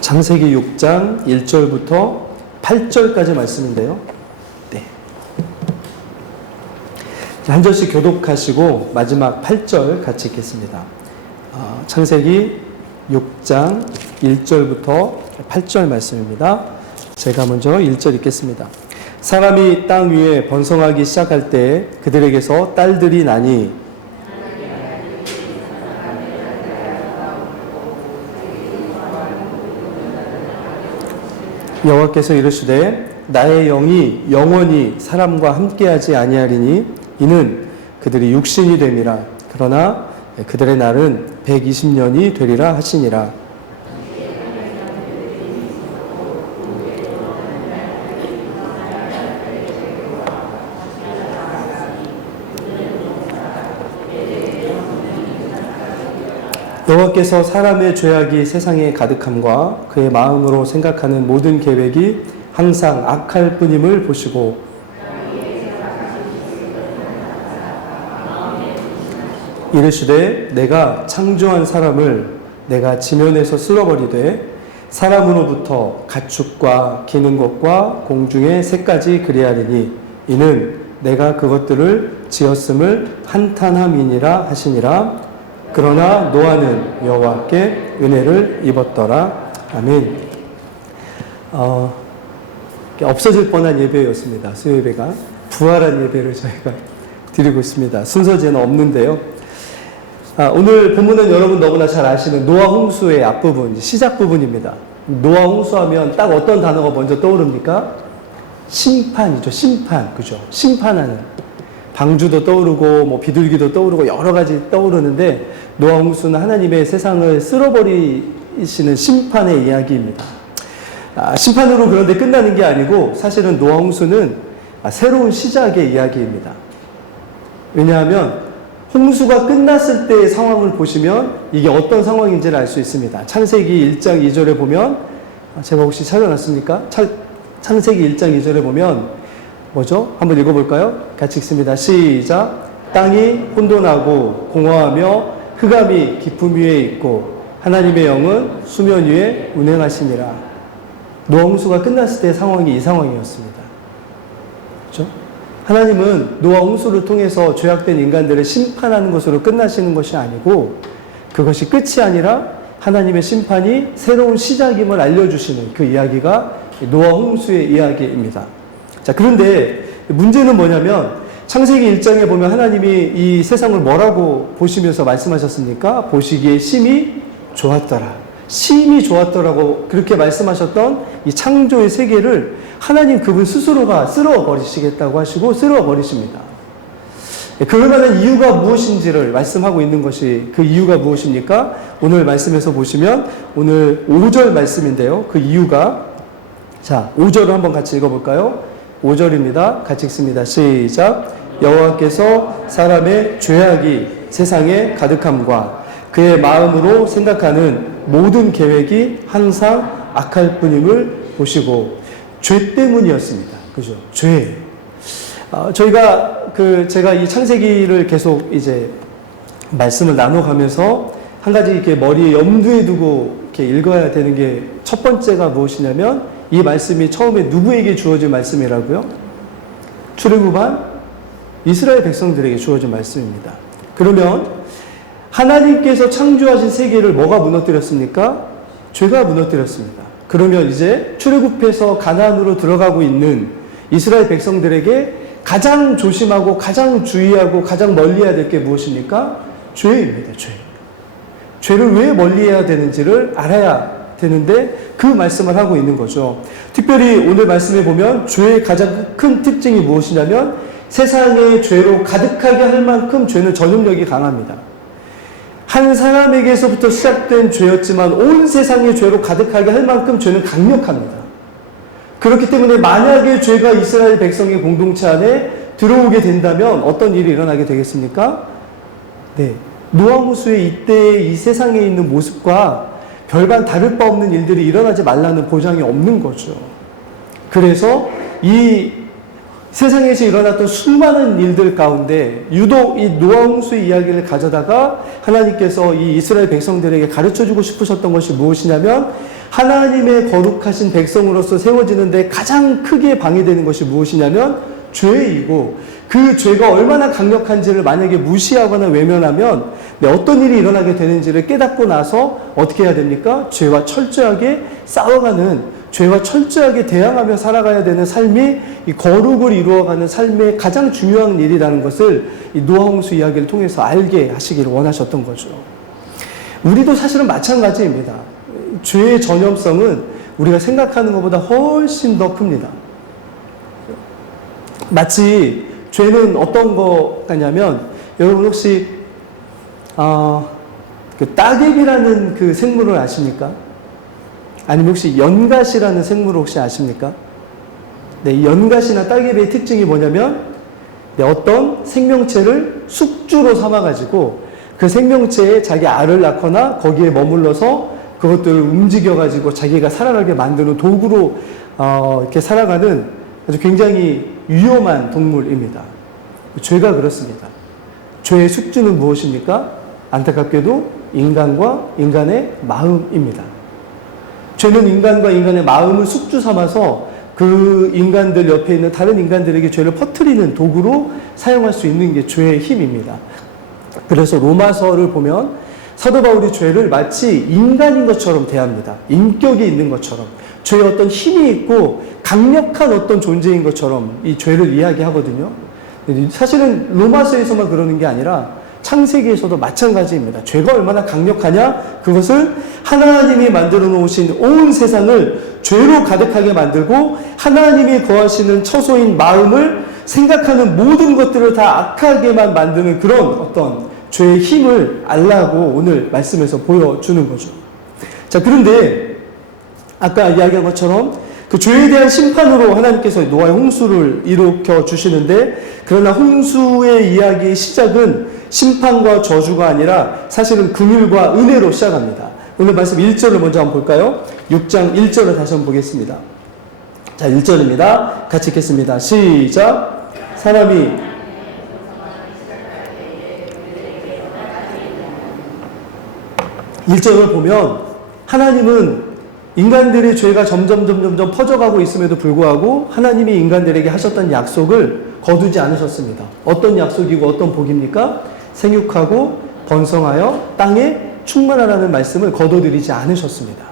창세기 6장 1절부터 8절까지 말씀인데요. 네. 한 절씩 교독하시고 마지막 8절 같이 읽겠습니다. 창세기 6장 1절부터 8절 말씀입니다. 제가 먼저 1절 읽겠습니다. 사람이 땅 위에 번성하기 시작할 때 그들에게서 딸들이 나니 여호와께서 이르시되 나의 영이 영원히 사람과 함께하지 아니하리니 이는 그들이 육신이 됨이라. 그러나 그들의 날은 120년이 되리라 하시니라. 여호와께서 사람의 죄악이 세상에 가득함과 그의 마음으로 생각하는 모든 계획이 항상 악할 뿐임을 보시고 이르시되 내가 창조한 사람을 내가 지면에서 쓸어버리되 사람으로부터 가축과 기는 것과 공중의 새까지 그리하리니 이는 내가 그것들을 지었음을 한탄함이니라 하시니라. 그러나 노아는 여호와께 은혜를 입었더라. 아멘. 없어질 뻔한 예배였습니다. 수요예배가 부활한 예배를 저희가 드리고 있습니다. 순서제는 없는데요. 오늘 본문은 여러분 너무나 잘 아시는 노아 홍수의 앞부분, 시작 부분입니다. 노아 홍수하면 딱 어떤 단어가 먼저 떠오릅니까? 심판이죠. 심판, 그죠? 심판하는. 방주도 떠오르고 뭐 비둘기도 떠오르고 여러 가지 떠오르는데 노아 홍수는 하나님의 세상을 쓸어버리시는 심판의 이야기입니다. 심판으로 그런데 끝나는 게 아니고 사실은 노아 홍수는 새로운 시작의 이야기입니다. 왜냐하면 홍수가 끝났을 때의 상황을 보시면 이게 어떤 상황인지를 알 수 있습니다. 창세기 1장 2절에 보면 제가 혹시 찾아놨습니까? 창세기 1장 2절에 보면 뭐죠? 한번 읽어볼까요? 같이 읽습니다. 시작. 땅이 혼돈하고 공허하며 흑암이 깊음 위에 있고 하나님의 영은 수면 위에 운행하시니라. 노아 홍수가 끝났을 때의 상황이 이 상황이었습니다. 그렇죠? 하나님은 노아 홍수를 통해서 죄악된 인간들을 심판하는 것으로 끝나시는 것이 아니고 그것이 끝이 아니라 하나님의 심판이 새로운 시작임을 알려주시는 그 이야기가 노아 홍수의 이야기입니다. 자, 그런데 문제는 뭐냐면 창세기 1장에 보면 하나님이 이 세상을 뭐라고 보시면서 말씀하셨습니까? 보시기에 심히 좋았더라. 심히 좋았더라고 그렇게 말씀하셨던 이 창조의 세계를 하나님 그분 스스로가 쓸어버리시겠다고 하시고 쓸어버리십니다. 그럴 만한 이유가 무엇인지를 말씀하고 있는 것이 그 이유가 무엇입니까? 오늘 말씀에서 보시면 오늘 5절 말씀인데요. 그 이유가 자, 5절을 한번 같이 읽어볼까요? 5절입니다. 같이 읽습니다. 시작. 여호와께서 사람의 죄악이 세상에 가득함과 그의 마음으로 생각하는 모든 계획이 항상 악할 뿐임을 보시고 죄 때문이었습니다. 그죠? 죄. 제가 이 창세기를 계속 이제 말씀을 나눠가면서 한 가지 이렇게 머리에 염두에 두고 이렇게 읽어야 되는 게 첫 번째가 무엇이냐면 이 말씀이 처음에 누구에게 주어진 말씀이라고요? 출애굽한 이스라엘 백성들에게 주어진 말씀입니다. 그러면 하나님께서 창조하신 세계를 뭐가 무너뜨렸습니까? 죄가 무너뜨렸습니다. 그러면 이제 출애굽해서 가나안으로 들어가고 있는 이스라엘 백성들에게 가장 조심하고 가장 주의하고 가장 멀리해야 될 게 무엇입니까? 죄입니다. 죄. 죄를 왜 멀리해야 되는지를 알아야 되는데 그 말씀을 하고 있는 거죠. 특별히 오늘 말씀에 보면 죄의 가장 큰 특징이 무엇이냐면 세상의 죄로 가득하게 할 만큼 죄는 전염력이 강합니다. 한 사람에게서부터 시작된 죄였지만 온 세상의 죄로 가득하게 할 만큼 죄는 강력합니다. 그렇기 때문에 만약에 죄가 이스라엘 백성의 공동체 안에 들어오게 된다면 어떤 일이 일어나게 되겠습니까? 네, 노아 홍수의 이때의 이 세상에 있는 모습과 별반 다를 바 없는 일들이 일어나지 말라는 보장이 없는 거죠. 그래서 이 세상에서 일어났던 수많은 일들 가운데 유독 이 노아 홍수의 이야기를 가져다가 하나님께서 이 이스라엘 백성들에게 가르쳐주고 싶으셨던 것이 무엇이냐면 하나님의 거룩하신 백성으로서 세워지는데 가장 크게 방해되는 것이 무엇이냐면 죄이고, 그 죄가 얼마나 강력한지를 만약에 무시하거나 외면하면 어떤 일이 일어나게 되는지를 깨닫고 나서 어떻게 해야 됩니까? 죄와 철저하게 싸워가는, 죄와 철저하게 대항하며 살아가야 되는 삶이 이 거룩을 이루어가는 삶의 가장 중요한 일이라는 것을 이 노아 홍수 이야기를 통해서 알게 하시기를 원하셨던 거죠. 우리도 사실은 마찬가지입니다. 죄의 전염성은 우리가 생각하는 것보다 훨씬 더 큽니다. 마치 죄는 어떤 거 같냐면, 여러분 혹시 그 따개비라는 그 생물을 아십니까? 아니면 혹시 연갓이라는 생물을 혹시 아십니까? 네, 이 연갓이나 따개비의 특징이 뭐냐면, 네, 어떤 생명체를 숙주로 삼아가지고 그 생명체에 자기 알을 낳거나 거기에 머물러서 그것들을 움직여가지고 자기가 살아가게 만드는 도구로 이렇게 살아가는 아주 굉장히 위험한 동물입니다. 죄가 그렇습니다. 죄의 숙주는 무엇입니까? 안타깝게도 인간과 인간의 마음입니다. 죄는 인간과 인간의 마음을 숙주 삼아서 그 인간들 옆에 있는 다른 인간들에게 죄를 퍼뜨리는 도구로 사용할 수 있는 게 죄의 힘입니다. 그래서 로마서를 보면 사도 바울이 죄를 마치 인간인 것처럼 대합니다. 인격이 있는 것처럼, 죄의 어떤 힘이 있고 강력한 어떤 존재인 것처럼 이 죄를 이야기하거든요. 사실은 로마서에서만 그러는 게 아니라 창세기에서도 마찬가지입니다. 죄가 얼마나 강력하냐? 그것을 하나님이 만들어 놓으신 온 세상을 죄로 가득하게 만들고, 하나님이 거하시는 처소인 마음을 생각하는 모든 것들을 다 악하게만 만드는 그런 어떤 죄의 힘을 알라고 오늘 말씀에서 보여주는 거죠. 자, 그런데 아까 이야기한 것처럼 그 죄에 대한 심판으로 하나님께서 노아의 홍수를 일으켜 주시는데, 그러나 홍수의 이야기의 시작은 심판과 저주가 아니라 사실은 긍휼과 은혜로 시작합니다. 오늘 말씀 1절을 먼저 한번 볼까요? 6장 1절을 다시 한번 보겠습니다. 자, 1절입니다. 같이 읽겠습니다. 시작. 사람이 일절을 보면 하나님은 인간들의 죄가 점점 퍼져가고 있음에도 불구하고 하나님이 인간들에게 하셨던 약속을 거두지 않으셨습니다. 어떤 약속이고 어떤 복입니까? 생육하고 번성하여 땅에 충만하라는 말씀을 거둬들이지 않으셨습니다.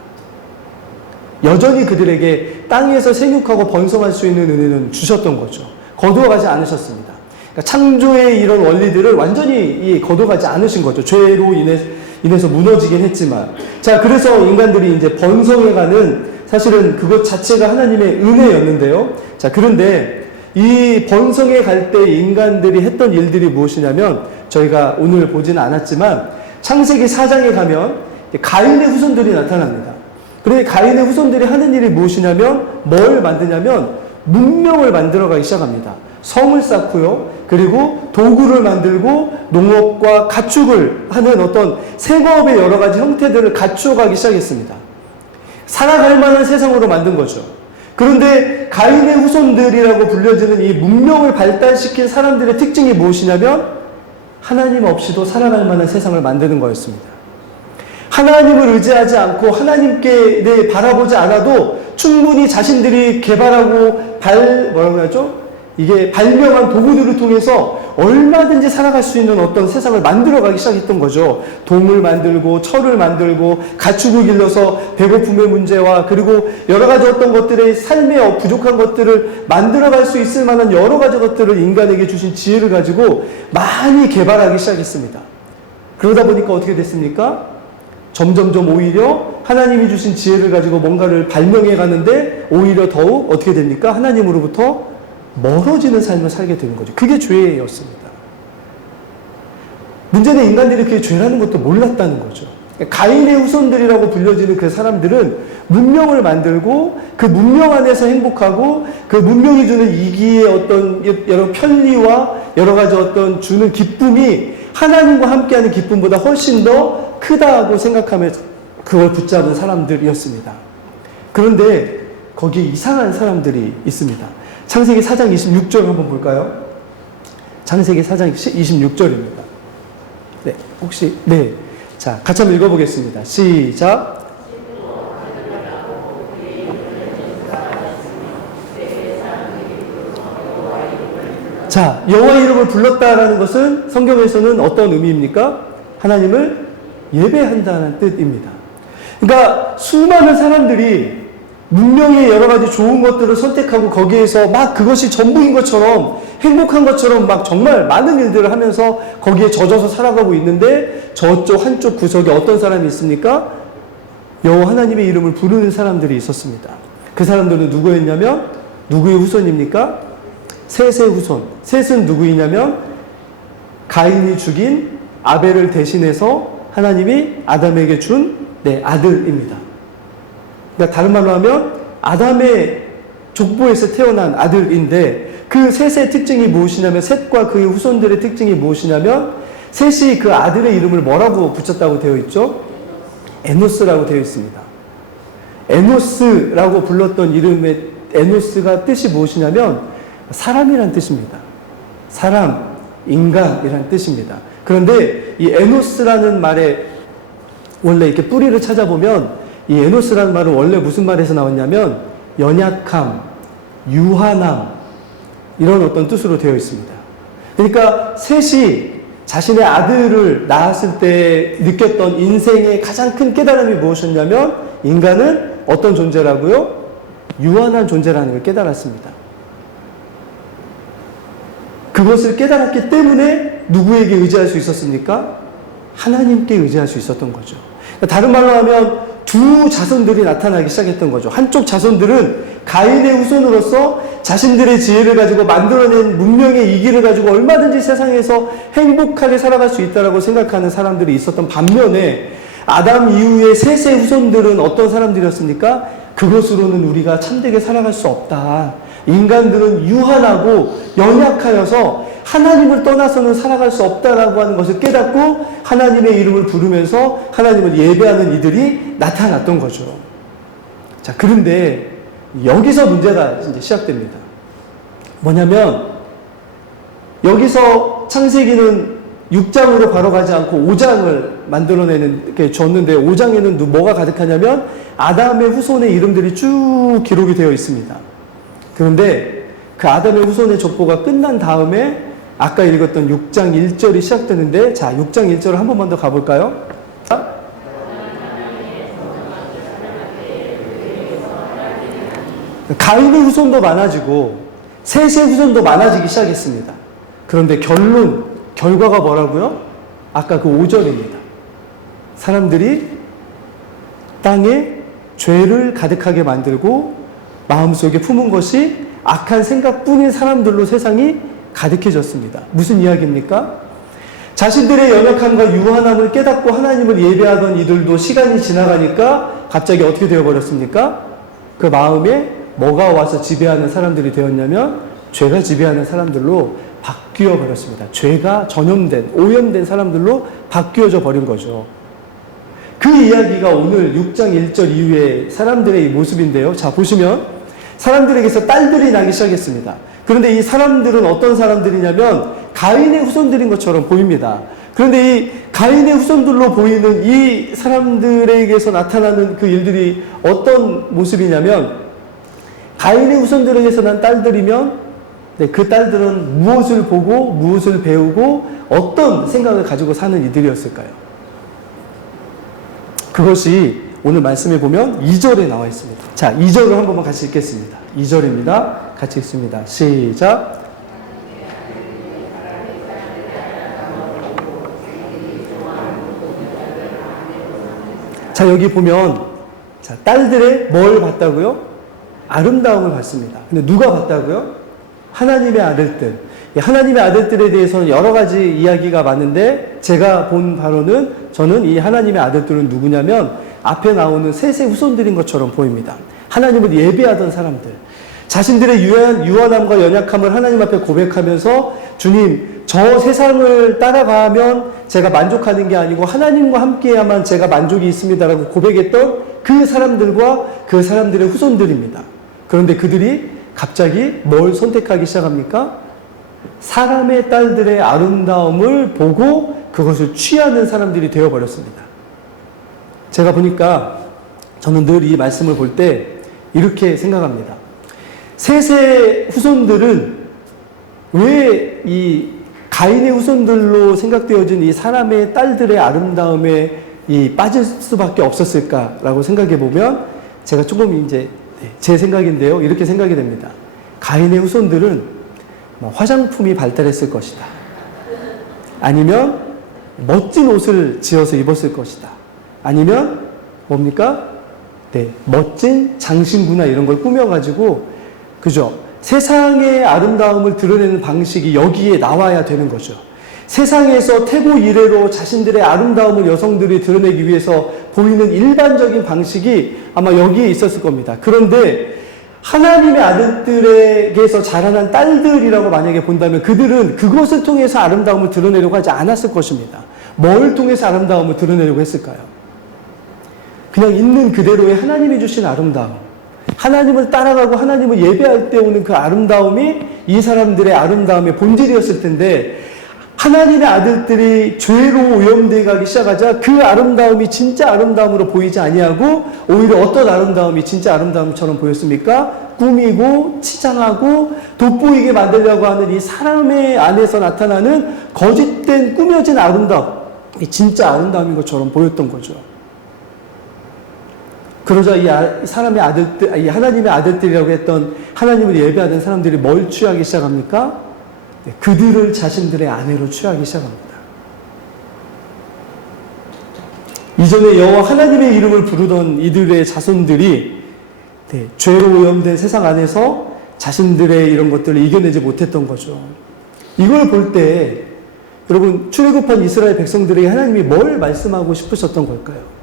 여전히 그들에게 땅에서 생육하고 번성할 수 있는 은혜는 주셨던 거죠. 거두어가지 않으셨습니다. 그러니까 창조의 이런 원리들을 완전히 거둬가지 않으신 거죠. 죄로 인해서 무너지긴 했지만. 자, 그래서 인간들이 이제 번성해가는, 사실은 그것 자체가 하나님의 은혜였는데요. 자, 그런데 이 번성해 갈 때 인간들이 했던 일들이 무엇이냐면, 저희가 오늘 보지는 않았지만 창세기 4장에 가면 가인의 후손들이 나타납니다. 그런데 가인의 후손들이 하는 일이 무엇이냐면, 뭘 만드냐면 문명을 만들어가기 시작합니다. 성을 쌓고요. 그리고 도구를 만들고 농업과 가축을 하는 어떤 생업의 여러 가지 형태들을 갖추어가기 시작했습니다. 살아갈 만한 세상으로 만든 거죠. 그런데 가인의 후손들이라고 불려지는 이 문명을 발달시킨 사람들의 특징이 무엇이냐면, 하나님 없이도 살아갈 만한 세상을 만드는 거였습니다. 하나님을 의지하지 않고 하나님께 바라보지 않아도 충분히 자신들이 개발하고 발명한 도구들을 통해서 얼마든지 살아갈 수 있는 어떤 세상을 만들어가기 시작했던 거죠. 동을 만들고 철을 만들고 가축을 길러서 배고픔의 문제와 그리고 여러 가지 어떤 것들의 삶에 부족한 것들을 만들어갈 수 있을 만한 여러 가지 것들을 인간에게 주신 지혜를 가지고 많이 개발하기 시작했습니다. 그러다 보니까 어떻게 됐습니까? 점점점 오히려 하나님이 주신 지혜를 가지고 뭔가를 발명해 가는데 오히려 더욱 어떻게 됩니까? 하나님으로부터 멀어지는 삶을 살게 되는 거죠. 그게 죄였습니다. 문제는 인간들이 그게 죄라는 것도 몰랐다는 거죠. 가인의 후손들이라고 불려지는 그 사람들은 문명을 만들고 그 문명 안에서 행복하고 그 문명이 주는 이기의 어떤 여러 편리와 여러 가지 어떤 주는 기쁨이 하나님과 함께하는 기쁨보다 훨씬 더 크다고 생각하며 그걸 붙잡은 사람들이었습니다. 그런데 거기에 이상한 사람들이 있습니다. 창세기 4장 26절 한번 볼까요? 창세기 4장 26절입니다. 네, 혹시, 네. 자, 같이 한번 읽어보겠습니다. 시작. 자, 여호와 이름을 불렀다라는 것은 성경에서는 어떤 의미입니까? 하나님을 예배한다는 뜻입니다. 그러니까 수많은 사람들이 문명의 여러 가지 좋은 것들을 선택하고 거기에서 막 그것이 전부인 것처럼 행복한 것처럼 막 정말 많은 일들을 하면서 거기에 젖어서 살아가고 있는데 저쪽 한쪽 구석에 어떤 사람이 있습니까? 여호와 하나님의 이름을 부르는 사람들이 있었습니다. 그 사람들은 누구였냐면 누구의 후손입니까? 셋의 후손. 셋은 누구이냐면 가인이 죽인 아벨을 대신해서 하나님이 아담에게 준 아들입니다. 그러니까 다른 말로 하면 아담의 족보에서 태어난 아들인데 그 셋의 특징이 무엇이냐면 셋과 그의 후손들의 특징이 무엇이냐면 셋이 그 아들의 이름을 뭐라고 붙였다고 되어 있죠? 에노스라고 되어 있습니다. 에노스라고 불렀던 이름의 에노스가 뜻이 무엇이냐면 사람이란 뜻입니다. 사람, 인간이란 뜻입니다. 그런데 이 에노스라는 말에 원래 이렇게 뿌리를 찾아보면 이 에노스라는 말은 원래 무슨 말에서 나왔냐면 연약함, 유한함 이런 어떤 뜻으로 되어 있습니다. 그러니까 셋이 자신의 아들을 낳았을 때 느꼈던 인생의 가장 큰 깨달음이 무엇이었냐면 인간은 어떤 존재라고요? 유한한 존재라는 걸 깨달았습니다. 그것을 깨달았기 때문에 누구에게 의지할 수 있었습니까? 하나님께 의지할 수 있었던 거죠. 다른 말로 하면 두 자손들이 나타나기 시작했던 거죠. 한쪽 자손들은 가인의 후손으로서 자신들의 지혜를 가지고 만들어낸 문명의 이기를 가지고 얼마든지 세상에서 행복하게 살아갈 수 있다고 생각하는 사람들이 있었던 반면에 아담 이후의 셋의 후손들은 어떤 사람들이었습니까? 그것으로는 우리가 참되게 살아갈 수 없다. 인간들은 유한하고 연약하여서 하나님을 떠나서는 살아갈 수 없다라고 하는 것을 깨닫고 하나님의 이름을 부르면서 하나님을 예배하는 이들이 나타났던 거죠. 자, 그런데 여기서 문제가 이제 시작됩니다. 뭐냐면 여기서 창세기는 6장으로 바로 가지 않고 5장을 만들어내는 게 줬는데 5장에는 뭐가 가득하냐면 아담의 후손의 이름들이 쭉 기록이 되어 있습니다. 그런데 그 아담의 후손의 족보가 끝난 다음에 아까 읽었던 6장 1절이 시작되는데 자, 6장 1절을 한 번만 더 가볼까요? 가인의 후손도 많아지고 셋의 후손도 많아지기 시작했습니다. 그런데 결과가 뭐라고요? 아까 그 5절입니다. 사람들이 땅에 죄를 가득하게 만들고 마음속에 품은 것이 악한 생각뿐인 사람들로 세상이 가득해졌습니다. 무슨 이야기입니까? 자신들의 연약함과 유한함을 깨닫고 하나님을 예배하던 이들도 시간이 지나가니까 갑자기 어떻게 되어버렸습니까? 그 마음에 뭐가 와서 지배하는 사람들이 되었냐면 죄가 지배하는 사람들로 바뀌어 버렸습니다. 죄가 전염된, 오염된 사람들로 바뀌어져 버린 거죠. 그 이야기가 오늘 6장 1절 이후에 사람들의 이 모습인데요. 자, 보시면 사람들에게서 딸들이 나기 시작했습니다. 그런데 이 사람들은 어떤 사람들이냐면 가인의 후손들인 것처럼 보입니다. 그런데 이 가인의 후손들로 보이는 이 사람들에게서 나타나는 그 일들이 어떤 모습이냐면 가인의 후손들에게서 난 딸들이면 그 딸들은 무엇을 보고 무엇을 배우고 어떤 생각을 가지고 사는 이들이었을까요? 그것이 오늘 말씀에 보면 2절에 나와 있습니다. 자, 2절을 한 번만 같이 읽겠습니다. 2절입니다. 같이 읽습니다. 시작. 자, 여기 보면 자, 딸들의 뭘 봤다고요? 아름다움을 봤습니다. 근데 누가 봤다고요? 하나님의 아들들. 하나님의 아들들에 대해서는 여러 가지 이야기가 많은데 제가 본 바로는 저는 이 하나님의 아들들은 누구냐면 앞에 나오는 셋의 후손들인 것처럼 보입니다. 하나님을 예배하던 사람들. 자신들의 유한함과 연약함을 하나님 앞에 고백하면서 주님, 저 세상을 따라가면 제가 만족하는 게 아니고 하나님과 함께야만 제가 만족이 있습니다라고 고백했던 그 사람들과 그 사람들의 후손들입니다. 그런데 그들이 갑자기 뭘 선택하기 시작합니까? 사람의 딸들의 아름다움을 보고 그것을 취하는 사람들이 되어버렸습니다. 제가 보니까 저는 늘 이 말씀을 볼 때 이렇게 생각합니다. 셋의 후손들은 왜 이 가인의 후손들로 생각되어진 이 사람의 딸들의 아름다움에 빠질 수밖에 없었을까라고 생각해 보면 제가 조금 이제 제 생각인데요. 이렇게 생각이 됩니다. 가인의 후손들은 뭐 화장품이 발달했을 것이다. 아니면 멋진 옷을 지어서 입었을 것이다. 아니면 뭡니까? 네, 멋진 장신구나 이런 걸 꾸며가지고, 그죠? 세상의 아름다움을 드러내는 방식이 여기에 나와야 되는 거죠. 세상에서 태고 이래로 자신들의 아름다움을 여성들이 드러내기 위해서 보이는 일반적인 방식이 아마 여기에 있었을 겁니다. 그런데 하나님의 아들들에게서 자라난 딸들이라고 만약에 본다면 그들은 그것을 통해서 아름다움을 드러내려고 하지 않았을 것입니다. 뭘 통해서 아름다움을 드러내려고 했을까요? 그냥 있는 그대로의 하나님이 주신 아름다움, 하나님을 따라가고 하나님을 예배할 때 오는 그 아름다움이 이 사람들의 아름다움의 본질이었을 텐데, 하나님의 아들들이 죄로 오염되어 가기 시작하자 그 아름다움이 진짜 아름다움으로 보이지 아니하고 오히려 어떤 아름다움이 진짜 아름다움처럼 보였습니까? 꾸미고 치장하고 돋보이게 만들려고 하는 이 사람의 안에서 나타나는 거짓된 꾸며진 아름다움이 진짜 아름다움인 것처럼 보였던 거죠. 그러자 이 사람의 아들들, 이 하나님의 아들들이라고 했던 하나님을 예배하던 사람들이 뭘 취하기 시작합니까? 그들을 자신들의 아내로 취하기 시작합니다. 이전에 여호와 하나님의 이름을 부르던 이들의 자손들이 죄로 오염된 세상 안에서 자신들의 이런 것들을 이겨내지 못했던 거죠. 이걸 볼 때 여러분, 출애굽한 이스라엘 백성들에게 하나님이 뭘 말씀하고 싶으셨던 걸까요?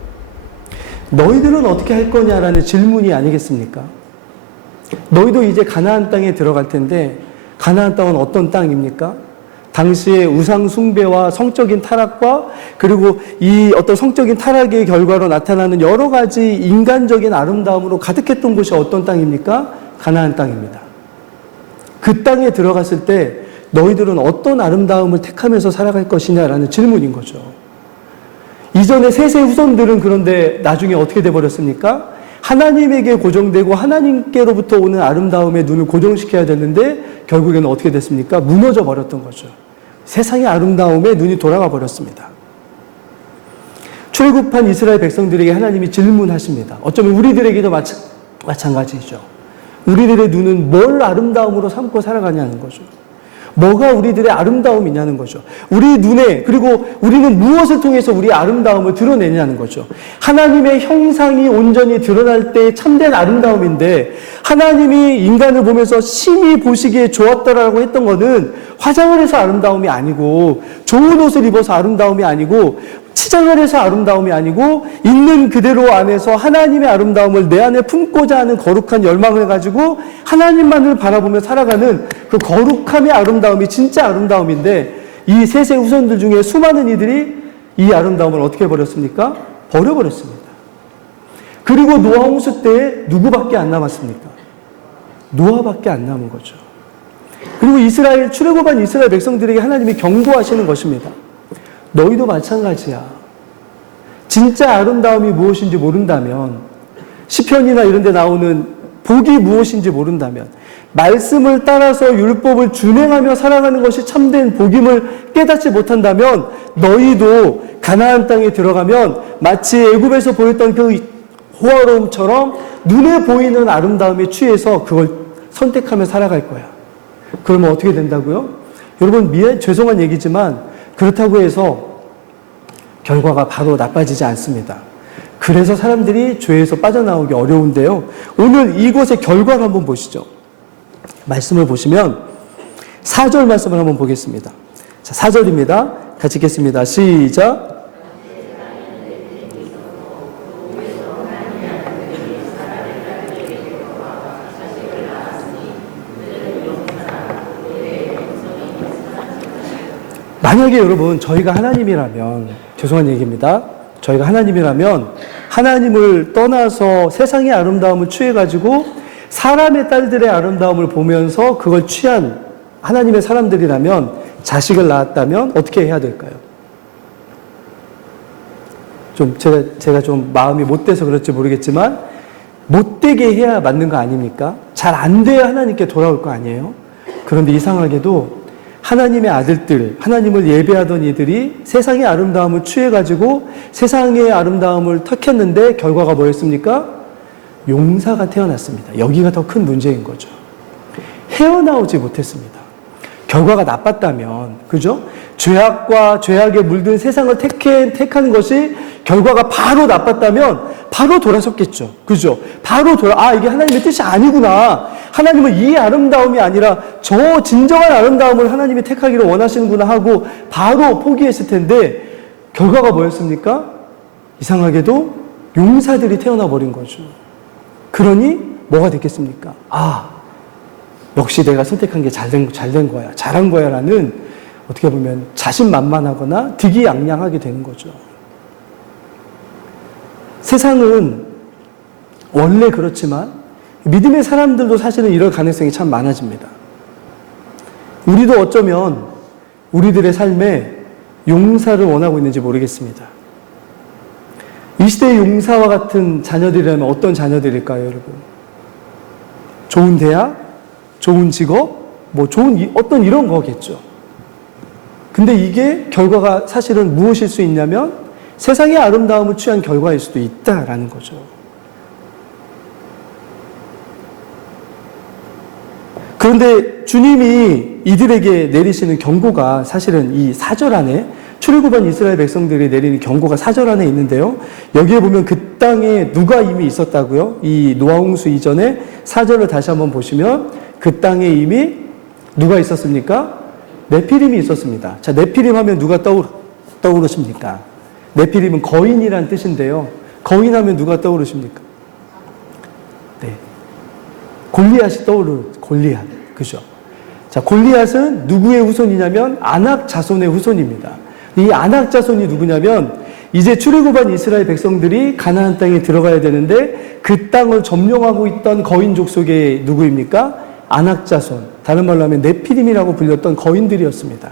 너희들은 어떻게 할 거냐라는 질문이 아니겠습니까? 너희도 이제 가나안 땅에 들어갈 텐데 가나안 땅은 어떤 땅입니까? 당시의 우상 숭배와 성적인 타락과 그리고 이 어떤 성적인 타락의 결과로 나타나는 여러 가지 인간적인 아름다움으로 가득했던 곳이 어떤 땅입니까? 가나안 땅입니다. 그 땅에 들어갔을 때 너희들은 어떤 아름다움을 택하면서 살아갈 것이냐라는 질문인 거죠. 이전에 셋의 후손들은 그런데 나중에 어떻게 돼버렸습니까? 하나님에게 고정되고 하나님께로부터 오는 아름다움에 눈을 고정시켜야 되는데 결국에는 어떻게 됐습니까? 무너져 버렸던 거죠. 세상의 아름다움에 눈이 돌아가 버렸습니다. 출애굽한 이스라엘 백성들에게 하나님이 질문하십니다. 어쩌면 우리들에게도 마찬가지죠. 우리들의 눈은 뭘 아름다움으로 삼고 살아가냐는 거죠. 뭐가 우리들의 아름다움이냐는 거죠. 우리 눈에, 그리고 우리는 무엇을 통해서 우리의 아름다움을 드러내냐는 거죠. 하나님의 형상이 온전히 드러날 때 참된 아름다움인데, 하나님이 인간을 보면서 심히 보시기에 좋았다라고 했던 것은 화장을 해서 아름다움이 아니고, 좋은 옷을 입어서 아름다움이 아니고, 치장을 해서 아름다움이 아니고, 있는 그대로 안에서 하나님의 아름다움을 내 안에 품고자 하는 거룩한 열망을 가지고 하나님만을 바라보며 살아가는 그 거룩함의 아름다움이 진짜 아름다움인데, 이 셋의 후손들 중에 수많은 이들이 이 아름다움을 어떻게 버렸습니까? 버려버렸습니다. 그리고 노아 홍수 때에 누구밖에 안 남았습니까? 노아밖에 안 남은 거죠. 그리고 출애굽한 이스라엘 백성들에게 하나님이 경고하시는 것입니다. 너희도 마찬가지야. 진짜 아름다움이 무엇인지 모른다면, 시편이나 이런 데 나오는 복이 무엇인지 모른다면, 말씀을 따라서 율법을 준행하며 살아가는 것이 참된 복임을 깨닫지 못한다면, 너희도 가나안 땅에 들어가면 마치 애굽에서 보였던 그 호화로움처럼 눈에 보이는 아름다움에 취해서 그걸 선택하며 살아갈 거야. 그러면 어떻게 된다고요? 여러분, 죄송한 얘기지만 그렇다고 해서 결과가 바로 나빠지지 않습니다. 그래서 사람들이 죄에서 빠져나오기 어려운데요. 오늘 이곳의 결과를 한번 보시죠. 말씀을 보시면 4절 말씀을 한번 보겠습니다. 자, 4절입니다. 같이 읽겠습니다. 시작. 만약에 여러분, 저희가 하나님이라면, 죄송한 얘기입니다. 저희가 하나님이라면 하나님을 떠나서 세상의 아름다움을 취해가지고 사람의 딸들의 아름다움을 보면서 그걸 취한 하나님의 사람들이라면, 자식을 낳았다면 어떻게 해야 될까요? 제가 좀 마음이 못돼서 그럴지 모르겠지만 못되게 해야 맞는 거 아닙니까? 잘 안 돼야 하나님께 돌아올 거 아니에요? 그런데 이상하게도 하나님의 아들들, 하나님을 예배하던 이들이 세상의 아름다움을 취해가지고 세상의 아름다움을 택했는데 결과가 뭐였습니까? 용사가 태어났습니다. 여기가 더 큰 문제인 거죠. 헤어나오지 못했습니다. 결과가 나빴다면, 그죠? 죄악과 죄악에 물든 세상을 택한 것이 결과가 바로 나빴다면 바로 돌아섰겠죠. 그죠? 이게 하나님의 뜻이 아니구나. 하나님은 이 아름다움이 아니라 저 진정한 아름다움을 하나님이 택하기를 원하시는구나 하고 바로 포기했을 텐데 결과가 뭐였습니까? 이상하게도 용사들이 태어나 버린 거죠. 그러니 뭐가 됐겠습니까? 역시 내가 선택한 게 잘된 거야, 잘한 거야 라는 어떻게 보면 자신만만하거나 득이양양하게 되는 거죠. 세상은 원래 그렇지만 믿음의 사람들도 사실은 이럴 가능성이 참 많아집니다. 우리도 어쩌면 우리들의 삶에 용사를 원하고 있는지 모르겠습니다. 이 시대의 용사와 같은 자녀들이라면 어떤 자녀들일까요, 여러분? 좋은 대학, 좋은 직업, 어떤 이런 거겠죠. 근데 이게 결과가 사실은 무엇일 수 있냐면 세상의 아름다움을 취한 결과일 수도 있다라는 거죠. 그런데 주님이 이들에게 내리시는 경고가 사실은 이 4절 안에 출애굽한 이스라엘 백성들이 내리는 경고가 4절 안에 있는데요. 여기에 보면 그 땅에 누가 이미 있었다고요? 이 노아홍수 이전에 4절을 다시 한번 보시면 그 땅에 이미 누가 있었습니까? 네피림이 있었습니다. 자, 네피림 하면 누가 떠오르십니까? 네피림은 거인이란 뜻인데요. 거인하면 누가 떠오르십니까? 네. 골리앗이 골리앗. 그죠? 자, 골리앗은 누구의 후손이냐면 아낙 자손의 후손입니다. 이 아낙 자손이 누구냐면 이제 출애굽한 이스라엘 백성들이 가나안 땅에 들어가야 되는데 그 땅을 점령하고 있던 거인족 속에 누구입니까? 아낙 자손. 다른 말로 하면 네피림이라고 불렸던 거인들이었습니다.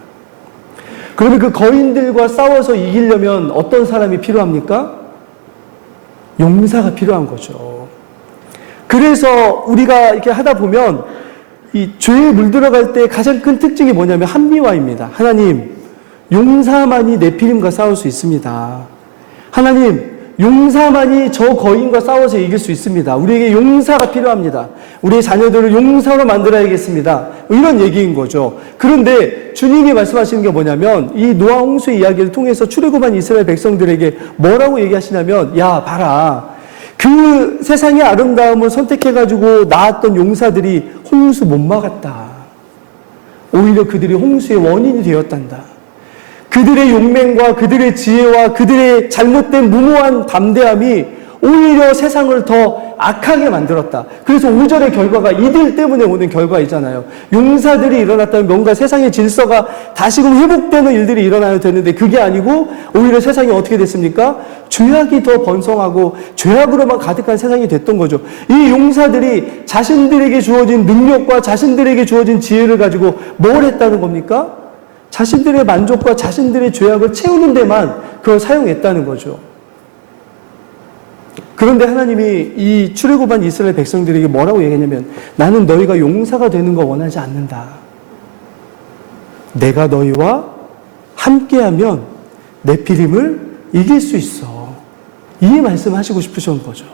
그러면 그 거인들과 싸워서 이기려면 어떤 사람이 필요합니까? 용사가 필요한 거죠. 그래서 우리가 이렇게 하다 보면 이 죄에 물들어갈 때 가장 큰 특징이 뭐냐면 합리화입니다. 하나님, 용사만이 네피림과 싸울 수 있습니다. 하나님, 용사만이 저 거인과 싸워서 이길 수 있습니다. 우리에게 용사가 필요합니다. 우리의 자녀들을 용사로 만들어야겠습니다. 이런 얘기인 거죠. 그런데 주님이 말씀하시는 게 뭐냐면 이 노아 홍수 이야기를 통해서 출애굽한 이스라엘 백성들에게 뭐라고 얘기하시냐면 야, 봐라. 그 세상의 아름다움을 선택해가지고 낳았던 용사들이 홍수 못 막았다. 오히려 그들이 홍수의 원인이 되었단다. 그들의 용맹과 그들의 지혜와 그들의 잘못된 무모한 담대함이 오히려 세상을 더 악하게 만들었다. 그래서 5절의 결과가 이들 때문에 오는 결과이잖아요. 용사들이 일어났다면 뭔가 세상의 질서가 다시금 회복되는 일들이 일어나야 되는데 그게 아니고 오히려 세상이 어떻게 됐습니까? 죄악이 더 번성하고 죄악으로만 가득한 세상이 됐던 거죠. 이 용사들이 자신들에게 주어진 능력과 자신들에게 주어진 지혜를 가지고 뭘 했다는 겁니까? 자신들의 만족과 자신들의 죄악을 채우는 데만 그걸 사용했다는 거죠. 그런데 하나님이 이 출애굽한 이스라엘 백성들에게 뭐라고 얘기했냐면 나는 너희가 용사가 되는 거 원하지 않는다. 내가 너희와 함께하면 네피림을 이길 수 있어. 이 말씀하시고 싶으신 거죠.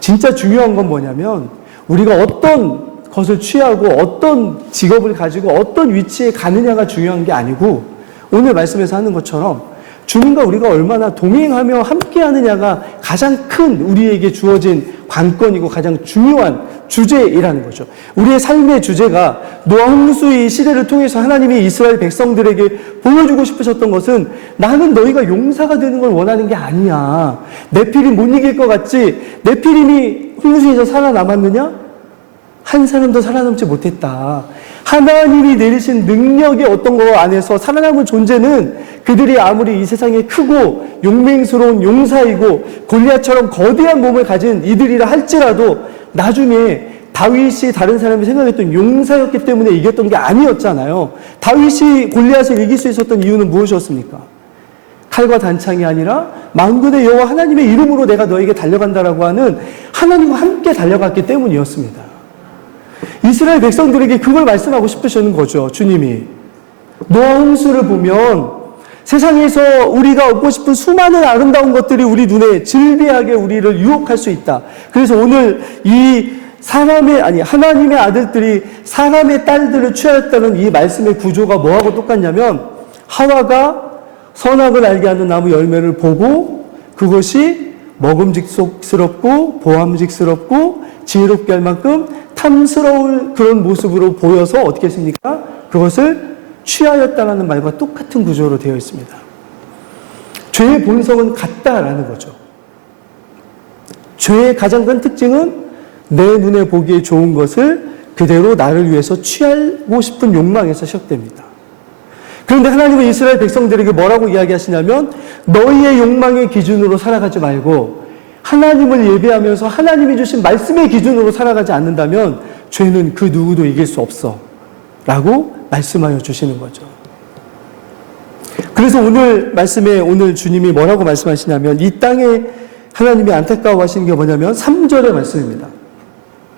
진짜 중요한 건 뭐냐면 우리가 어떤 것을 취하고 어떤 직업을 가지고 어떤 위치에 가느냐가 중요한 게 아니고 오늘 말씀에서 하는 것처럼 주님과 우리가 얼마나 동행하며 함께 하느냐가 가장 큰 우리에게 주어진 관건이고 가장 중요한 주제이라는 거죠. 우리의 삶의 주제가 노아 홍수의 시대를 통해서 하나님이 이스라엘 백성들에게 보여주고 싶으셨던 것은 나는 너희가 용사가 되는 걸 원하는 게 아니야. 네피림 못 이길 것 같지? 네피림이 홍수에서 살아남았느냐? 한 사람도 살아남지 못했다. 하나님이 내리신 능력의 어떤 거 안에서 살아남은 존재는 그들이 아무리 이 세상에 크고 용맹스러운 용사이고 골리앗처럼 거대한 몸을 가진 이들이라 할지라도 나중에 다윗이 다른 사람이 생각했던 용사였기 때문에 이겼던 게 아니었잖아요. 다윗이 골리앗을 이길 수 있었던 이유는 무엇이었습니까? 칼과 단창이 아니라 만군의 여호와 하나님의 이름으로 내가 너에게 달려간다라고 하는 하나님과 함께 달려갔기 때문이었습니다. 이스라엘 백성들에게 그걸 말씀하고 싶으시는 거죠, 주님이. 노아 홍수를 보면 세상에서 우리가 얻고 싶은 수많은 아름다운 것들이 우리 눈에 즐비하게 우리를 유혹할 수 있다. 그래서 오늘 이 하나님의 아들들이 사람의 딸들을 취하였다는 이 말씀의 구조가 뭐하고 똑같냐면, 하와가 선악을 알게 하는 나무 열매를 보고 그것이 먹음직스럽고 보암직스럽고 지혜롭게 할 만큼 탐스러울 그런 모습으로 보여서 어떻게 했습니까? 그것을 취하였다라는 말과 똑같은 구조로 되어 있습니다. 죄의 본성은 같다라는 거죠. 죄의 가장 큰 특징은 내 눈에 보기에 좋은 것을 그대로 나를 위해서 취하고 싶은 욕망에서 시작됩니다. 그런데 하나님은 이스라엘 백성들에게 뭐라고 이야기하시냐면, 너희의 욕망의 기준으로 살아가지 말고 하나님을 예배하면서 하나님이 주신 말씀의 기준으로 살아가지 않는다면 죄는 그 누구도 이길 수 없어 라고 말씀하여 주시는 거죠. 그래서 오늘 말씀에 오늘 주님이 뭐라고 말씀하시냐면, 이 땅에 하나님이 안타까워하시는 게 뭐냐면 3절의 말씀입니다.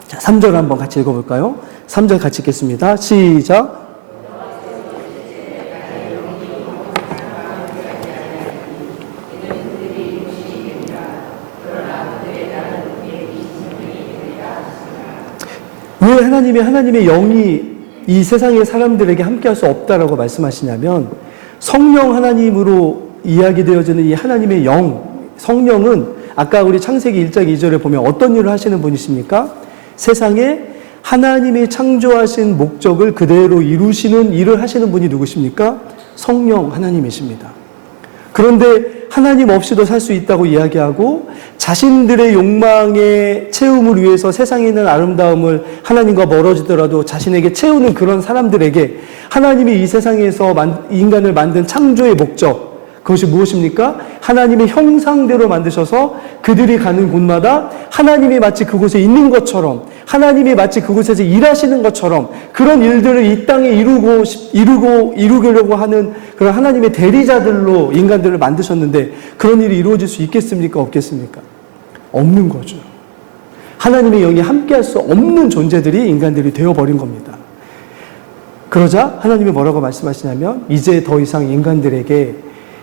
자, 3절 한번 같이 읽어볼까요? 3절 같이 읽겠습니다. 시작. 왜 하나님의 영이 이 세상의 사람들에게 함께할 수 없다라고 말씀하시냐면, 성령 하나님으로 이야기되어지는 이 하나님의 영, 성령은 아까 우리 창세기 1장 2절에 보면 어떤 일을 하시는 분이십니까? 세상에 하나님이 창조하신 목적을 그대로 이루시는 일을 하시는 분이 누구십니까? 성령 하나님이십니다. 그런데 하나님 없이도 살 수 있다고 이야기하고, 자신들의 욕망의 채움을 위해서 세상에 있는 아름다움을 하나님과 멀어지더라도 자신에게 채우는 그런 사람들에게 하나님이 이 세상에서 인간을 만든 창조의 목적, 그것이 무엇입니까? 하나님의 형상대로 만드셔서 그들이 가는 곳마다 하나님이 마치 그곳에 있는 것처럼, 하나님이 마치 그곳에서 일하시는 것처럼 그런 일들을 이 땅에 이루려고 하는 그런 하나님의 대리자들로 인간들을 만드셨는데, 그런 일이 이루어질 수 있겠습니까? 없겠습니까? 없는 거죠. 하나님의 영이 함께할 수 없는 존재들이 인간들이 되어버린 겁니다. 그러자 하나님이 뭐라고 말씀하시냐면, 이제 더 이상 인간들에게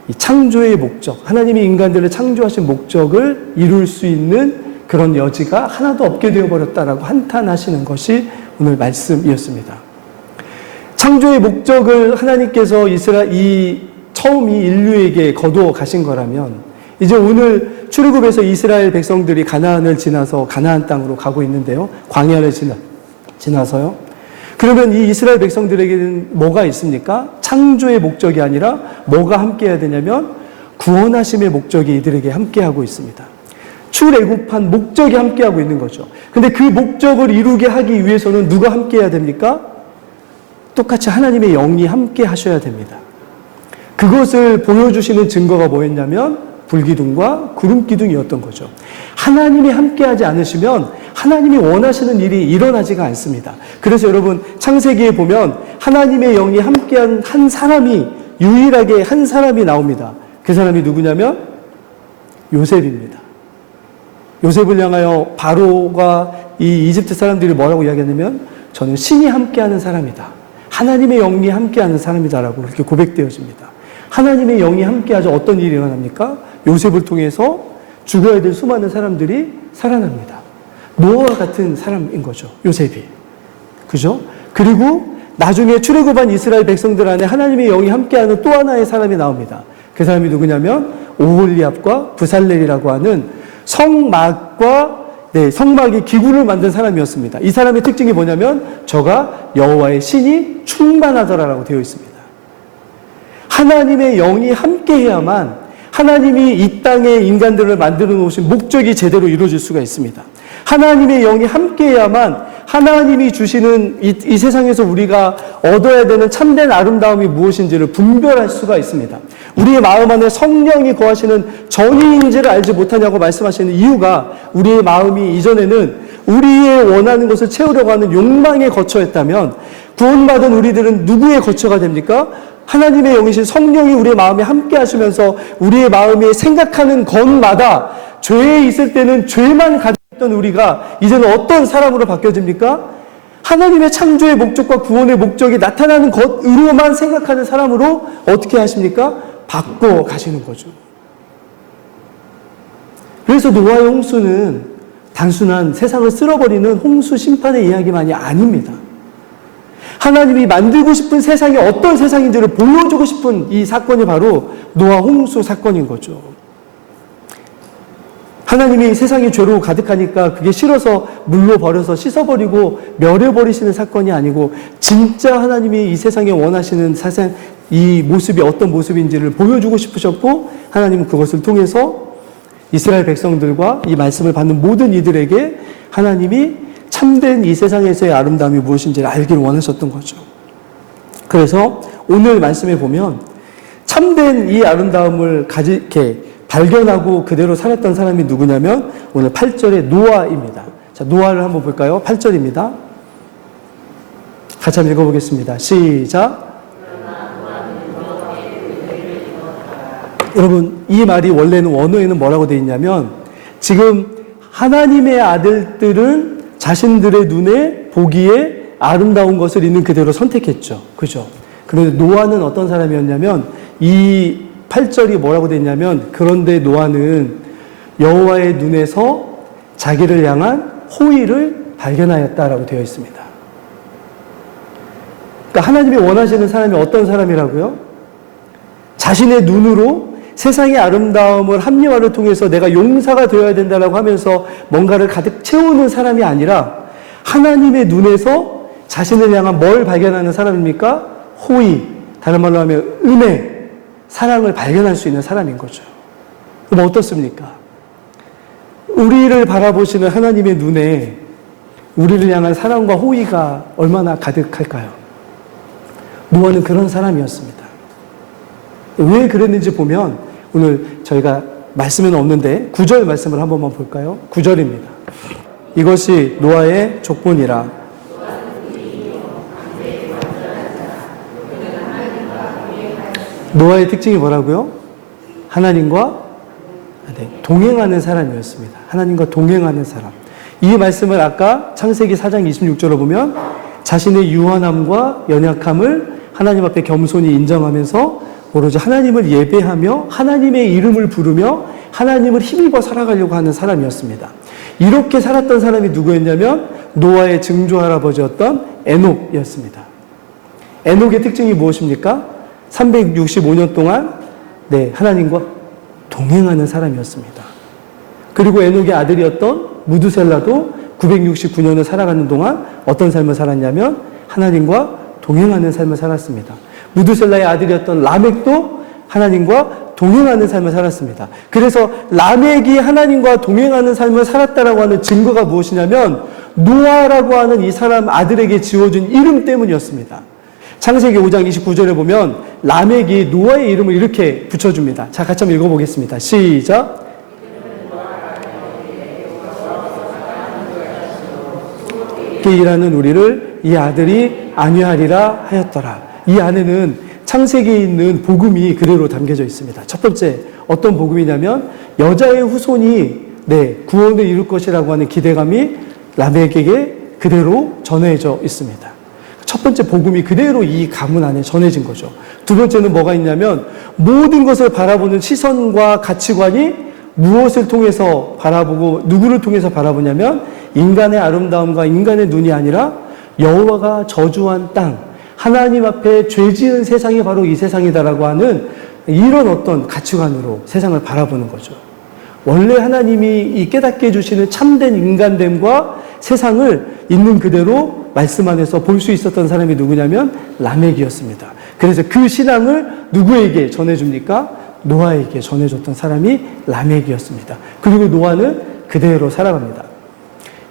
이 창조의 목적, 하나님이 인간들을 창조하신 목적을 이룰 수 있는 그런 여지가 하나도 없게 되어버렸다라고 한탄하시는 것이 오늘 말씀이었습니다. 창조의 목적을 하나님께서 처음이 인류에게 거두어 가신 거라면, 이제 오늘 출애굽에서 이스라엘 백성들이 가나안을 지나서 가나안 땅으로 가고 있는데요. 광야를 지나서요. 그러면 이 이스라엘 백성들에게는 뭐가 있습니까? 창조의 목적이 아니라 뭐가 함께해야 되냐면 구원하심의 목적이 이들에게 함께하고 있습니다. 출애굽한 목적이 함께하고 있는 거죠. 근데 그 목적을 이루게 하기 위해서는 누가 함께해야 됩니까? 똑같이 하나님의 영이 함께 하셔야 됩니다. 그것을 보여주시는 증거가 뭐였냐면 불기둥과 구름기둥이었던 거죠. 하나님이 함께하지 않으시면 하나님이 원하시는 일이 일어나지가 않습니다. 그래서 여러분, 창세기에 보면 하나님의 영이 함께한 한 사람이, 유일하게 한 사람이 나옵니다. 그 사람이 누구냐면 요셉입니다. 요셉을 향하여 바로가 이 이집트 사람들이 뭐라고 이야기하냐면, 저는 신이 함께하는 사람이다, 하나님의 영이 함께하는 사람이다라고 그렇게 고백되어집니다. 하나님의 영이 함께하죠. 어떤 일이 일어납니까? 요셉을 통해서 죽어야 될 수많은 사람들이 살아납니다. 노아와 같은 사람인 거죠, 요셉이. 그죠? 그리고 나중에 출애굽한 이스라엘 백성들 안에 하나님의 영이 함께하는 또 하나의 사람이 나옵니다. 그 사람이 누구냐면 오홀리압과 부살렐이라고 하는 성막의 기구를 만든 사람이었습니다. 이 사람의 특징이 뭐냐면, 저가 여호와의 신이 충만하더라라고 되어 있습니다. 하나님의 영이 함께해야만 하나님이 이 땅에 인간들을 만들어 놓으신 목적이 제대로 이루어질 수가 있습니다. 하나님의 영이 함께해야만 하나님이 주시는 이 세상에서 우리가 얻어야 되는 참된 아름다움이 무엇인지를 분별할 수가 있습니다. 우리의 마음 안에 성령이 거하시는 전의인지를 알지 못하냐고 말씀하시는 이유가, 우리의 마음이 이전에는 우리의 원하는 것을 채우려고 하는 욕망에 거처했다면, 구원받은 우리들은 누구의 거처가 됩니까? 하나님의 영이신 성령이 우리의 마음에 함께 하시면서 우리의 마음이 생각하는 것마다, 죄에 있을 때는 죄만 가지고 있던 우리가 이제는 어떤 사람으로 바뀌어집니까? 하나님의 창조의 목적과 구원의 목적이 나타나는 것으로만 생각하는 사람으로 어떻게 하십니까? 바꿔 가시는 거죠. 그래서 노아의 홍수는 단순한 세상을 쓸어버리는 홍수 심판의 이야기만이 아닙니다. 하나님이 만들고 싶은 세상이 어떤 세상인지를 보여주고 싶은 이 사건이 바로 노아 홍수 사건인 거죠. 하나님이 세상이 죄로 가득하니까 그게 싫어서 물로 버려서 씻어버리고 멸해버리시는 사건이 아니고 진짜 하나님이 이 세상에 원하시는 세상, 이 모습이 어떤 모습인지를 보여주고 싶으셨고 하나님은 그것을 통해서 이스라엘 백성들과 이 말씀을 받는 모든 이들에게 하나님이 참된 이 세상에서의 아름다움이 무엇인지를 알기를 원하셨던 거죠. 그래서 오늘 말씀에 보면 참된 이 아름다움을 이렇게 발견하고 그대로 살았던 사람이 누구냐면 오늘 8절의 노아입니다. 자, 노아를 한번 볼까요? 8절입니다. 같이 한번 읽어보겠습니다. 시작. 여러분, 이 말이 원래는 원어에는 뭐라고 되어 있냐면 지금 하나님의 아들들은 자신들의 눈에 보기에 아름다운 것을 있는 그대로 선택했죠. 그죠? 그런데 노아는 어떤 사람이었냐면 이 8절이 뭐라고 되어 있냐면 그런데 노아는 여호와의 눈에서 자기를 향한 호의를 발견하였다라고 되어 있습니다. 그러니까 하나님이 원하시는 사람이 어떤 사람이라고요? 자신의 눈으로 세상의 아름다움을 합리화를 통해서 내가 용사가 되어야 된다라고 하면서 뭔가를 가득 채우는 사람이 아니라 하나님의 눈에서 자신을 향한 뭘 발견하는 사람입니까? 호의, 다른 말로 하면 은혜, 사랑을 발견할 수 있는 사람인 거죠. 그럼 어떻습니까? 우리를 바라보시는 하나님의 눈에 우리를 향한 사랑과 호의가 얼마나 가득할까요? 노아는 그런 사람이었습니다. 왜 그랬는지 보면 오늘 저희가 말씀에는 없는데 9절 말씀을 한 번만 볼까요? 9절입니다. 이것이 노아의 족본이라. 노아의 특징이 뭐라고요? 하나님과 동행하는 사람이었습니다. 하나님과 동행하는 사람. 이 말씀을 아까 창세기 4장 26절을 보면 자신의 유한함과 연약함을 하나님 앞에 겸손히 인정하면서 오로지 하나님을 예배하며 하나님의 이름을 부르며 하나님을 힘입어 살아가려고 하는 사람이었습니다. 이렇게 살았던 사람이 누구였냐면 노아의 증조할아버지였던 에녹이었습니다. 에녹의 특징이 무엇입니까? 365년 동안 하나님과 동행하는 사람이었습니다. 그리고 에녹의 아들이었던 무드셀라도 969년을 살아가는 동안 어떤 삶을 살았냐면 하나님과 동행하는 삶을 살았습니다. 무드셀라의 아들이었던 라멕도 하나님과 동행하는 삶을 살았습니다. 그래서 라멕이 하나님과 동행하는 삶을 살았다라고 하는 증거가 무엇이냐면 노아라고 하는 이 사람 아들에게 지어준 이름 때문이었습니다. 창세기 5장 29절에 보면 라멕이 노아의 이름을 이렇게 붙여줍니다. 자, 같이 한번 읽어보겠습니다. 시작. 일하는 우리를 이 아들이 안위하리라 하였더라. 이 안에는 창세기에 있는 복음이 그대로 담겨져 있습니다. 첫 번째, 어떤 복음이냐면 여자의 후손이 구원을 이룰 것이라고 하는 기대감이 라멕에게 그대로 전해져 있습니다. 첫 번째 복음이 그대로 이 가문 안에 전해진 거죠. 두 번째는 뭐가 있냐면 모든 것을 바라보는 시선과 가치관이 무엇을 통해서 바라보고 누구를 통해서 바라보냐면 인간의 아름다움과 인간의 눈이 아니라 여호와가 저주한 땅, 하나님 앞에 죄 지은 세상이 바로 이 세상이다라고 하는 이런 어떤 가치관으로 세상을 바라보는 거죠. 원래 하나님이 이 깨닫게 해주시는 참된 인간됨과 세상을 있는 그대로 말씀 안에서 볼 수 있었던 사람이 누구냐면 라멕이었습니다. 그래서 그 신앙을 누구에게 전해줍니까? 노아에게 전해줬던 사람이 라멕이었습니다. 그리고 노아는 그대로 살아갑니다.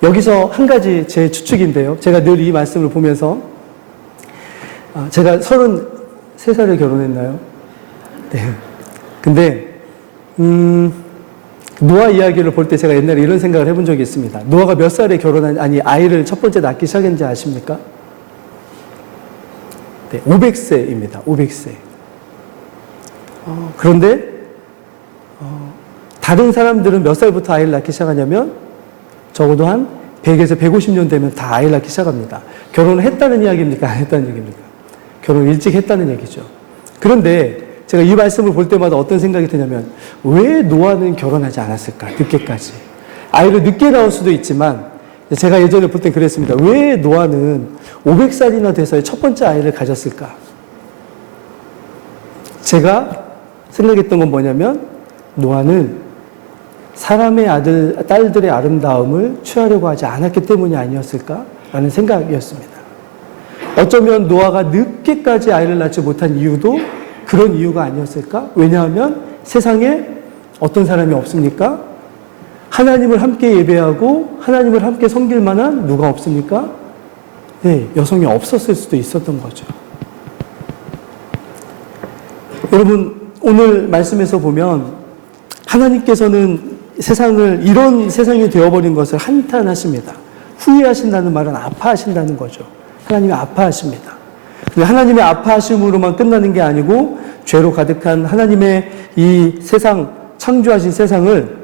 여기서 한 가지 제 추측인데요. 제가 늘 이 말씀을 보면서 제가 33살에 결혼했나요? 네. 근데 노아 이야기를 볼 때 제가 옛날에 이런 생각을 해본 적이 있습니다. 노아가 몇 살에 아이를 첫 번째 낳기 시작했는지 아십니까? 네, 500세입니다. 500세. 그런데 다른 사람들은 몇 살부터 아이를 낳기 시작하냐면 적어도 한 100에서 150년 되면 다 아이를 낳기 시작합니다. 결혼을 했다는 이야기입니까? 안 했다는 얘기입니까? 결혼을 일찍 했다는 얘기죠. 그런데 제가 이 말씀을 볼 때마다 어떤 생각이 드냐면, 왜 노아는 결혼하지 않았을까? 늦게까지. 아이를 늦게 낳을 수도 있지만, 제가 예전에 볼 땐 그랬습니다. 왜 노아는 500살이나 돼서의 첫 번째 아이를 가졌을까? 제가 생각했던 건 뭐냐면, 노아는 사람의 딸들의 아름다움을 취하려고 하지 않았기 때문이 아니었을까라는 생각이었습니다. 어쩌면 노아가 늦게까지 아이를 낳지 못한 이유도 그런 이유가 아니었을까? 왜냐하면 세상에 어떤 사람이 없습니까? 하나님을 함께 예배하고 하나님을 함께 섬길 만한 누가 없습니까? 네, 여성이 없었을 수도 있었던 거죠. 여러분, 오늘 말씀에서 보면 하나님께서는 이런 세상이 되어버린 것을 한탄하십니다. 후회하신다는 말은 아파하신다는 거죠. 하나님이 아파하십니다. 근데 하나님의 아파하심으로만 끝나는 게 아니고, 죄로 가득한 하나님의 이 세상, 창조하신 세상을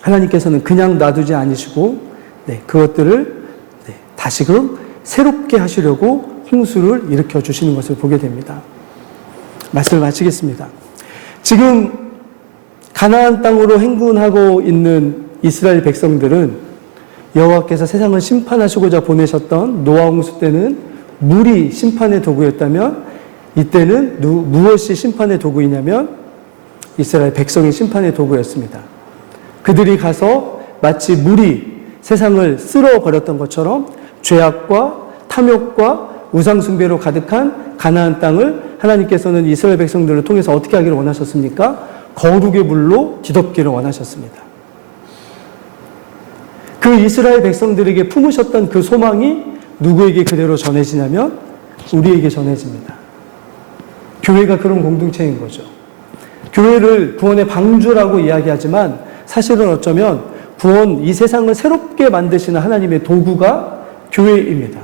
하나님께서는 그냥 놔두지 않으시고, 그것들을 다시금 새롭게 하시려고 홍수를 일으켜 주시는 것을 보게 됩니다. 말씀을 마치겠습니다. 지금 가나안 땅으로 행군하고 있는 이스라엘 백성들은 여호와께서 세상을 심판하시고자 보내셨던 노아 홍수 때는 물이 심판의 도구였다면, 이때는 무엇이 심판의 도구이냐면 이스라엘 백성이 심판의 도구였습니다. 그들이 가서 마치 물이 세상을 쓸어버렸던 것처럼 죄악과 탐욕과 우상숭배로 가득한 가나안 땅을 하나님께서는 이스라엘 백성들을 통해서 어떻게 하기를 원하셨습니까? 거룩의 물로 뒤덮기를 원하셨습니다. 그 이스라엘 백성들에게 품으셨던 그 소망이 누구에게 그대로 전해지냐면 우리에게 전해집니다. 교회가 그런 공동체인 거죠. 교회를 구원의 방주라고 이야기하지만 사실은 어쩌면 구원, 이 세상을 새롭게 만드시는 하나님의 도구가 교회입니다.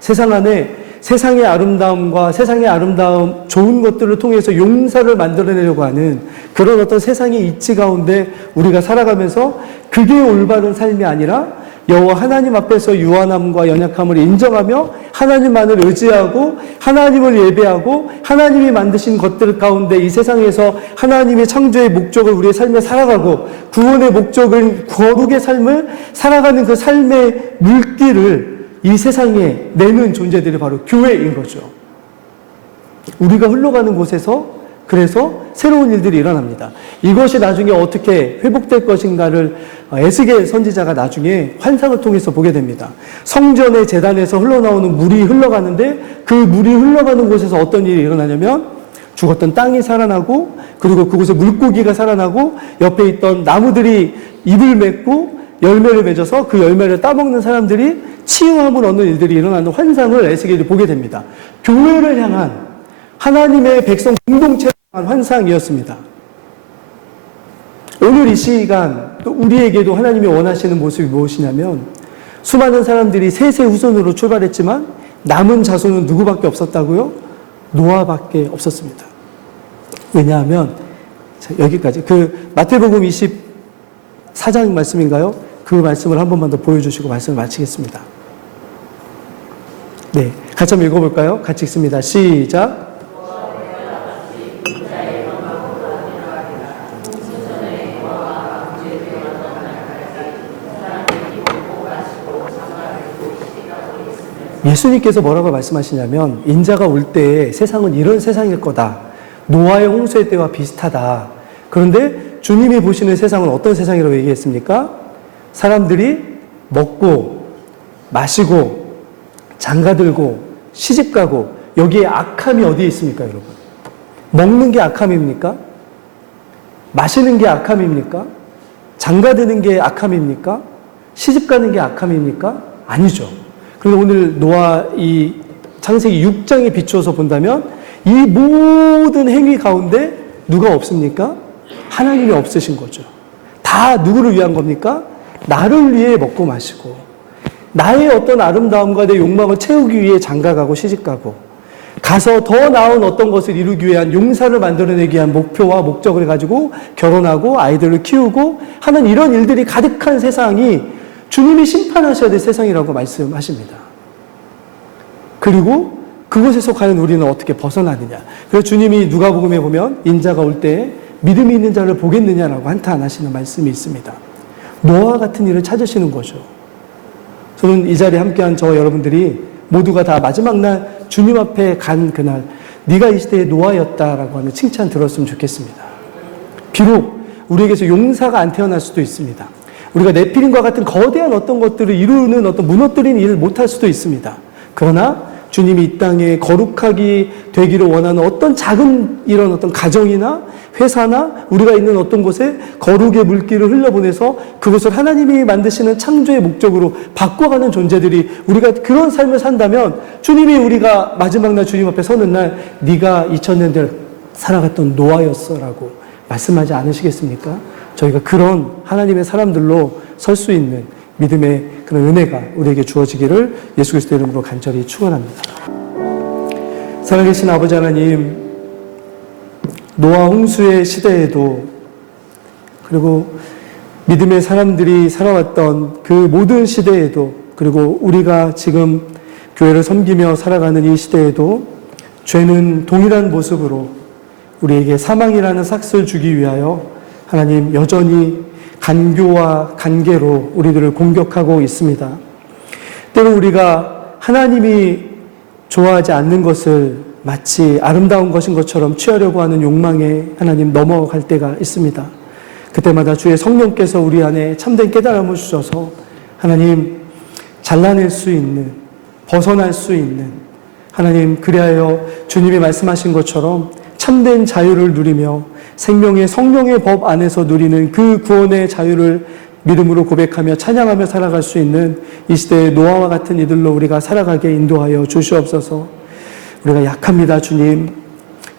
세상 안에 세상의 아름다움과 세상의 아름다움, 좋은 것들을 통해서 용사를 만들어내려고 하는 그런 어떤 세상의 이치 가운데 우리가 살아가면서 그게 올바른 삶이 아니라 여호와 하나님 앞에서 유한함과 연약함을 인정하며 하나님만을 의지하고 하나님을 예배하고 하나님이 만드신 것들 가운데 이 세상에서 하나님의 창조의 목적을 우리의 삶에 살아가고 구원의 목적은 거룩의 삶을 살아가는 그 삶의 물길을 이 세상에 내는 존재들이 바로 교회인 거죠. 우리가 흘러가는 곳에서 그래서 새로운 일들이 일어납니다. 이것이 나중에 어떻게 회복될 것인가를 에스겔 선지자가 나중에 환상을 통해서 보게 됩니다. 성전의 제단에서 흘러나오는 물이 흘러가는데 그 물이 흘러가는 곳에서 어떤 일이 일어나냐면 죽었던 땅이 살아나고 그리고 그곳에 물고기가 살아나고 옆에 있던 나무들이 잎을 맺고 열매를 맺어서 그 열매를 따먹는 사람들이 치유함을 얻는 일들이 일어나는 환상을 에스겔이 보게 됩니다. 교회를 향한 하나님의 백성 공동체를 향한 환상이었습니다. 오늘 이 시간 또 우리에게도 하나님이 원하시는 모습이 무엇이냐면 수많은 사람들이 세세후손으로 출발했지만 남은 자손은 누구밖에 없었다고요? 노아밖에 없었습니다. 왜냐하면 여기까지 그 마태복음 24장 말씀인가요? 그 말씀을 한 번만 더 보여주시고 말씀을 마치겠습니다. 네, 같이 한번 읽어볼까요? 같이 읽습니다. 시작. 예수님께서 뭐라고 말씀하시냐면 인자가 올 때에 세상은 이런 세상일 거다. 노아의 홍수의 때와 비슷하다. 그런데 주님이 보시는 세상은 어떤 세상이라고 얘기했습니까? 사람들이 먹고 마시고 장가들고 시집가고 여기에 악함이 어디에 있습니까, 여러분? 먹는 게 악함입니까? 마시는 게 악함입니까? 장가드는 게 악함입니까? 시집가는 게 악함입니까? 아니죠. 그런데 오늘 노아 이 창세기 6장에 비추어서 본다면 이 모든 행위 가운데 누가 없습니까? 하나님이 없으신 거죠. 다 누구를 위한 겁니까? 나를 위해 먹고 마시고 나의 어떤 아름다움과 내 욕망을 채우기 위해 장가가고 시집가고 가서 더 나은 어떤 것을 이루기 위한 용사를 만들어내기 위한 목표와 목적을 가지고 결혼하고 아이들을 키우고 하는 이런 일들이 가득한 세상이 주님이 심판하셔야 될 세상이라고 말씀하십니다. 그리고 그곳에서 과연 우리는 어떻게 벗어나느냐. 그래서 주님이 누가복음에 보면 인자가 올 때 믿음이 있는 자를 보겠느냐라고 한탄하시는 말씀이 있습니다. 노아 같은 일을 찾으시는 거죠. 저는 이 자리에 함께한 저와 여러분들이 모두가 다 마지막 날 주님 앞에 간 그날 네가 이 시대의 노아였다라고 하는 칭찬 들었으면 좋겠습니다. 비록 우리에게서 용사가 안 태어날 수도 있습니다. 우리가 네피림과 같은 거대한 어떤 것들을 이루는 어떤 무너뜨리는 일을 못할 수도 있습니다. 그러나 주님이 이 땅에 거룩하게 되기를 원하는 어떤 작은 이런 어떤 가정이나 회사나 우리가 있는 어떤 곳에 거룩의 물길을 흘려보내서 그것을 하나님이 만드시는 창조의 목적으로 바꿔가는 존재들이 우리가 그런 삶을 산다면 주님이 우리가 마지막 날 주님 앞에 서는 날 네가 2000년대를 살아갔던 노아였어라고 말씀하지 않으시겠습니까? 저희가 그런 하나님의 사람들로 설 수 있는 믿음의 그런 은혜가 우리에게 주어지기를 예수 그리스도의 이름으로 간절히 축원합니다. 살아계신 아버지 하나님, 노아 홍수의 시대에도 그리고 믿음의 사람들이 살아왔던 그 모든 시대에도 그리고 우리가 지금 교회를 섬기며 살아가는 이 시대에도 죄는 동일한 모습으로 우리에게 사망이라는 삭스를 주기 위하여 하나님 여전히 간교와 간계로 우리들을 공격하고 있습니다. 때로 우리가 하나님이 좋아하지 않는 것을 마치 아름다운 것인 것처럼 취하려고 하는 욕망에 하나님 넘어갈 때가 있습니다. 그때마다 주의 성령께서 우리 안에 참된 깨달음을 주셔서 하나님 잘라낼 수 있는, 벗어날 수 있는 하나님 그리하여 주님이 말씀하신 것처럼 참된 자유를 누리며 생명의 성령의 법 안에서 누리는 그 구원의 자유를 믿음으로 고백하며 찬양하며 살아갈 수 있는 이 시대의 노아와 같은 이들로 우리가 살아가게 인도하여 주시옵소서. 우리가 약합니다, 주님.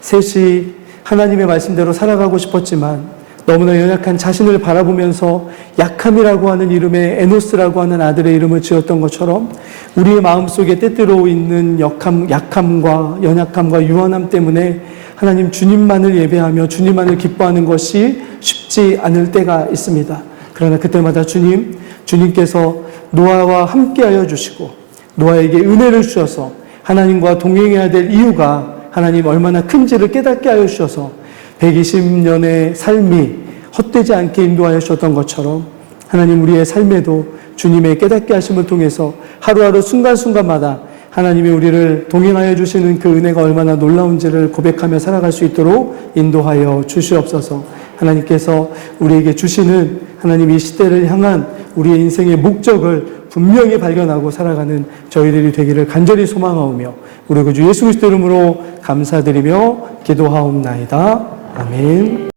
셋이 하나님의 말씀대로 살아가고 싶었지만 너무나 연약한 자신을 바라보면서 약함이라고 하는 이름의 에노스라고 하는 아들의 이름을 지었던 것처럼 우리의 마음속에 때때로 있는 약함과 연약함과 유한함 때문에 하나님 주님만을 예배하며 주님만을 기뻐하는 것이 쉽지 않을 때가 있습니다. 그러나 그때마다 주님께서 노아와 함께하여 주시고 노아에게 은혜를 주셔서 하나님과 동행해야 될 이유가 하나님 얼마나 큰지를 깨닫게 하여 주셔서 120년의 삶이 헛되지 않게 인도하여 주셨던 것처럼 하나님 우리의 삶에도 주님의 깨닫게 하심을 통해서 하루하루 순간순간마다 하나님이 우리를 동행하여 주시는 그 은혜가 얼마나 놀라운지를 고백하며 살아갈 수 있도록 인도하여 주시옵소서. 하나님께서 우리에게 주시는 하나님 이 시대를 향한 우리의 인생의 목적을 분명히 발견하고 살아가는 저희들이 되기를 간절히 소망하오며 우리 구주 예수 그리스도 이름으로 감사드리며 기도하옵나이다. 아멘.